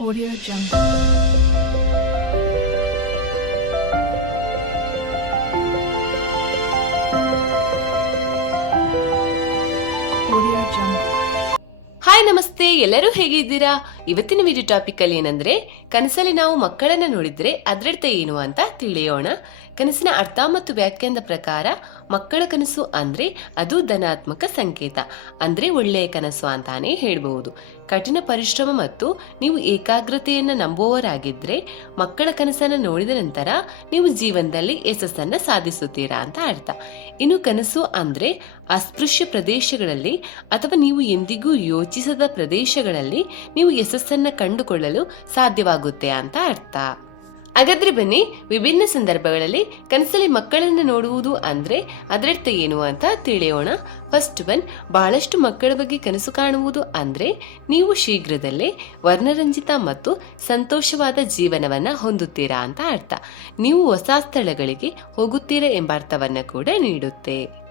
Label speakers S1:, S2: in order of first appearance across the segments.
S1: Audio Jungle.
S2: Hi, ನಮಸ್ತೆ. ಎಲ್ಲರೂ ಹೇಗಿದ್ದೀರಾ? ಇವತ್ತಿನ ವಿಡಿಯೋ ಟಾಪಿಕ್ ಅಲ್ಲಿ ಏನಂದ್ರೆ, ಕನಸಲ್ಲಿ ನಾವು ಮಕ್ಕಳನ್ನ ನೋಡಿದ್ರೆ ಅದರರ್ಥ ಏನು ಅಂತ ತಿಳಿಯೋಣ. ಕನಸಿನ ಅರ್ಥ ಮತ್ತು ವ್ಯಾಖ್ಯಾನದ ಪ್ರಕಾರ, ಮಕ್ಕಳ ಕನಸು ಅಂದ್ರೆ ಅದು ಧನಾತ್ಮಕ ಸಂಕೇತ. ಅಂದ್ರೆ ಒಳ್ಳೆಯ ಕನಸು ಅಂತಾನೆ ಹೇಳ್ಬಹುದು. ಕಠಿಣ ಪರಿಶ್ರಮ ಮತ್ತು ನೀವು ಏಕಾಗ್ರತೆಯನ್ನ ನಂಬುವವರಾಗಿದ್ರೆ, ಮಕ್ಕಳ ಕನಸನ್ನ ನೋಡಿದ ನಂತರ ನೀವು ಜೀವನದಲ್ಲಿ ಯಶಸ್ಸನ್ನ ಸಾಧಿಸುತ್ತೀರಾ ಅಂತ ಅರ್ಥ. ಇನ್ನು ಕನಸು ಅಂದ್ರೆ ಅಸ್ಪೃಶ್ಯ ಪ್ರದೇಶಗಳಲ್ಲಿ ಅಥವಾ ನೀವು ಎಂದಿಗೂ ಯೋಚಿಸದ ಪ್ರದೇಶಗಳಲ್ಲಿ ನೀವು ಯಶಸ್ಸನ್ನು ಕಂಡುಕೊಳ್ಳಲು ಸಾಧ್ಯವಾಗುತ್ತೆ ಅಂತ ಅರ್ಥ. ಹಾಗಾದ್ರೆ ಬನ್ನಿ, ವಿಭಿನ್ನ ಸಂದರ್ಭಗಳಲ್ಲಿ ಕನಸಲ್ಲಿ ಮಕ್ಕಳನ್ನು ನೋಡುವುದು ಅಂದ್ರೆ ಅದರರ್ಥ ಏನು ಅಂತ ತಿಳಿಯೋಣ. ಫಸ್ಟ್ ಒನ್ ಬಹಳಷ್ಟು ಮಕ್ಕಳ ಬಗ್ಗೆ ಕನಸು ಕಾಣುವುದು ಅಂದ್ರೆ ನೀವು ಶೀಘ್ರದಲ್ಲೇ ವರ್ಣರಂಜಿತ ಮತ್ತು ಸಂತೋಷವಾದ ಜೀವನವನ್ನ ಹೊಂದುತ್ತೀರಾ ಅಂತ ಅರ್ಥ. ನೀವು ಹೊಸ ಸ್ಥಳಗಳಿಗೆ ಹೋಗುತ್ತೀರಾ ಎಂಬ ಅರ್ಥವನ್ನ ಕೂಡ ನೀಡುತ್ತೆ.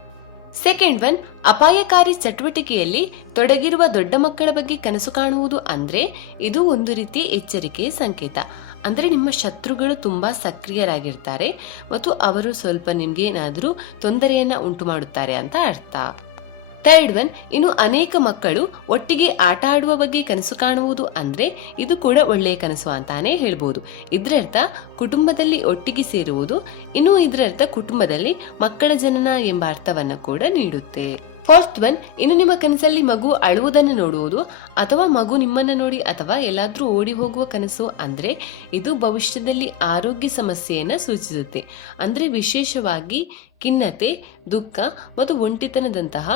S2: ಸೆಕೆಂಡ್ ಒನ್ ಅಪಾಯಕಾರಿ ಚಟುವಟಿಕೆಯಲ್ಲಿ ತೊಡಗಿರುವ ದೊಡ್ಡ ಮಕ್ಕಳ ಬಗ್ಗೆ ಕನಸು ಕಾಣುವುದು ಅಂದ್ರೆ ಇದು ಒಂದು ರೀತಿ ಎಚ್ಚರಿಕೆಯ ಸಂಕೇತ. ಅಂದ್ರೆ ನಿಮ್ಮ ಶತ್ರುಗಳು ತುಂಬಾ ಸಕ್ರಿಯರಾಗಿರ್ತಾರೆ ಮತ್ತು ಅವರು ಸ್ವಲ್ಪ ನಿಮ್ಗೆ ಏನಾದರೂ ತೊಂದರೆಯನ್ನ ಉಂಟು ಮಾಡುತ್ತಾರೆ ಅಂತ ಅರ್ಥ. ಥರ್ಡ್ ಒನ್, ಇನ್ನು ಅನೇಕ ಮಕ್ಕಳು ಒಟ್ಟಿಗೆ ಆಟ ಆಡುವ ಬಗ್ಗೆ ಕನಸು ಕಾಣುವುದು ಅಂದ್ರೆ ಇದು ಕೂಡ ಒಳ್ಳೆಯ ಕನಸು ಅಂತಾನೆ ಹೇಳ್ಬೋದು. ಇದರರ್ಥ, ಕುಟುಂಬದಲ್ಲಿ ಒಟ್ಟಿಗೆ ಸೇರುವುದು, ಇನ್ನು ಇದರರ್ಥ ಕುಟುಂಬದಲ್ಲಿ ಮಕ್ಕಳ ಜನನ ಎಂಬ ಅರ್ಥವನ್ನ ಕೂಡ ನೀಡುತ್ತೆ. ಫೋರ್ತ್ ಒನ್, ಇನ್ನು ನಿಮ್ಮ ಕನಸಲ್ಲಿ ಮಗು ಅಳುವುದನ್ನು ನೋಡುವುದು ಅಥವಾ ಮಗು ನಿಮ್ಮನ್ನ ನೋಡಿ ಅಥವಾ ಎಲ್ಲಾದರೂ ಓಡಿ ಹೋಗುವ ಕನಸು ಅಂದ್ರೆ ಇದು ಭವಿಷ್ಯದಲ್ಲಿ ಆರೋಗ್ಯ ಸಮಸ್ಯೆಯನ್ನು ಸೂಚಿಸುತ್ತೆ. ಅಂದ್ರೆ ವಿಶೇಷವಾಗಿ ಖಿನ್ನತೆ, ದುಃಖ ಮತ್ತು ಒಂಟಿತನದಂತಹ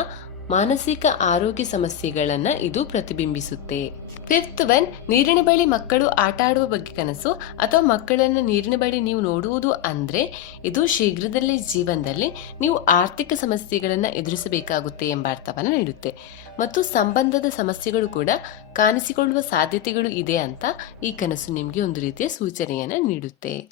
S2: ಮಾನಸಿಕ ಆರೋಗ್ಯ ಸಮಸ್ಯೆಗಳನ್ನ ಇದು ಪ್ರತಿಬಿಂಬಿಸುತ್ತೆ. ಫಿಫ್ತ್ ಒನ್ ನೀರಿನ ಬಳಿ ಮಕ್ಕಳು ಆಟ ಆಡುವ ಬಗ್ಗೆ ಕನಸು ಅಥವಾ ಮಕ್ಕಳನ್ನು ನೀರಿನ ಬಳಿ ನೀವು ನೋಡುವುದು ಅಂದ್ರೆ ಇದು ಶೀಘ್ರದಲ್ಲೇ ಜೀವನದಲ್ಲಿ ನೀವು ಆರ್ಥಿಕ ಸಮಸ್ಯೆಗಳನ್ನ ಎದುರಿಸಬೇಕಾಗುತ್ತೆ ಎಂಬ ಅರ್ಥವನ್ನು ನೀಡುತ್ತೆ. ಮತ್ತು ಸಂಬಂಧದ ಸಮಸ್ಯೆಗಳು ಕೂಡ ಕಾಣಿಸಿಕೊಳ್ಳುವ ಸಾಧ್ಯತೆಗಳು ಇದೆ ಅಂತ ಈ ಕನಸು ನಿಮಗೆ ಒಂದು ರೀತಿಯ ಸೂಚನೆಯನ್ನ ನೀಡುತ್ತೆ.